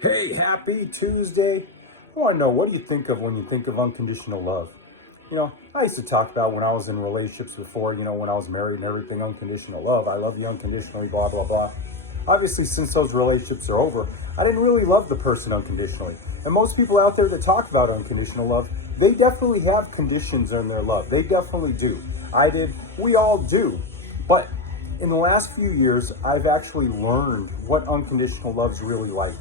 Hey, happy Tuesday. I want to know, what do you think of when you think of unconditional love? I used to talk about when I was in relationships before, when I was married and everything, unconditional love. I love you unconditionally, blah, blah, blah. Obviously, since those relationships are over, I didn't really love the person unconditionally. And most people out there that talk about unconditional love, they definitely have conditions in their love. They definitely do. I did. We all do. But in the last few years, I've actually learned what unconditional love's really like.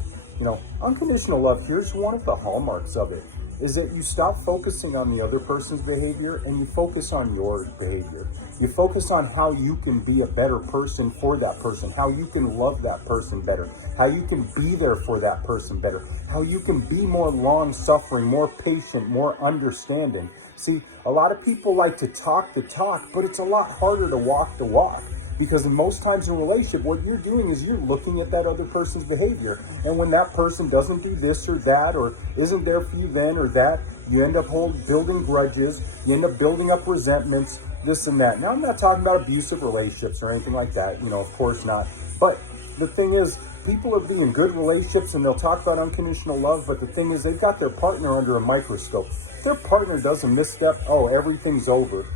Unconditional love, here's one of the hallmarks of it, is that you stop focusing on the other person's behavior and you focus on your behavior. You focus on how you can be a better person for that person, how you can love that person better, how you can be there for that person better, how you can be more long-suffering, more patient, more understanding. See, a lot of people like to talk the talk, but it's a lot harder to walk the walk. Because in most times in a relationship, what you're doing is you're looking at that other person's behavior. And when that person doesn't do this or that, or isn't there for you then or that, you end up building grudges, you end up building up resentments, this and that. Now, I'm not talking about abusive relationships or anything like that, of course not. But the thing is, people will be in good relationships and they'll talk about unconditional love, but the thing is, they've got their partner under a microscope. If their partner does a misstep, everything's over.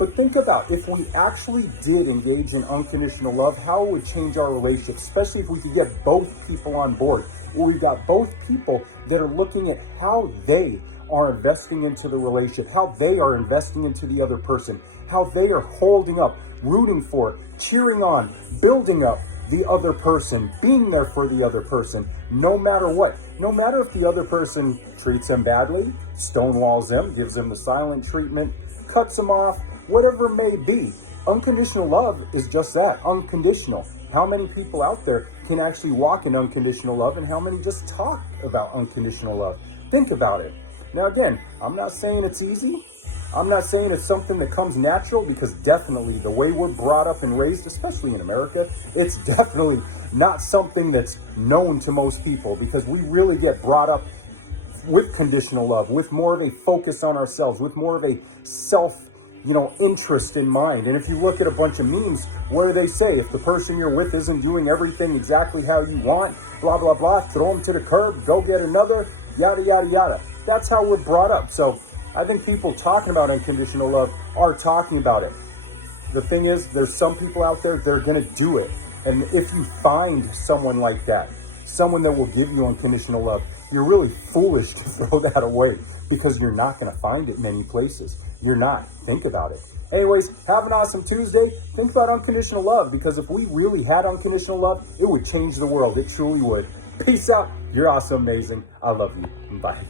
But think about, if we actually did engage in unconditional love, how it would change our relationship, especially if we could get both people on board, where we've got both people that are looking at how they are investing into the relationship, how they are investing into the other person, how they are holding up, rooting for, cheering on, building up the other person, being there for the other person, no matter what. No matter if the other person treats them badly, stonewalls them, gives them the silent treatment, cuts them off, whatever it may be. Unconditional love is just that, unconditional. How many people out there can actually walk in unconditional love, and how many just talk about unconditional love? Think about it. Now again, I'm not saying it's easy. I'm not saying it's something that comes natural, because definitely the way we're brought up and raised, especially in America, it's definitely not something that's known to most people, because we really get brought up with conditional love, with more of a focus on ourselves, with more of a interest in mind. And if you look at a bunch of memes, what do they say? If the person you're with isn't doing everything exactly how you want, blah, blah, blah, throw them to the curb, go get another, yada, yada, yada. That's how we're brought up. So I think people talking about unconditional love are talking about it. The thing is, there's some people out there, they're going to do it. And if you find someone like that, someone that will give you unconditional love, you're really foolish to throw that away, because you're not going to find it many places. You're not. Think about it. Anyways, have an awesome Tuesday. Think about unconditional love, because if we really had unconditional love, it would change the world. It truly would. Peace out. You're awesome, amazing. I love you. Bye.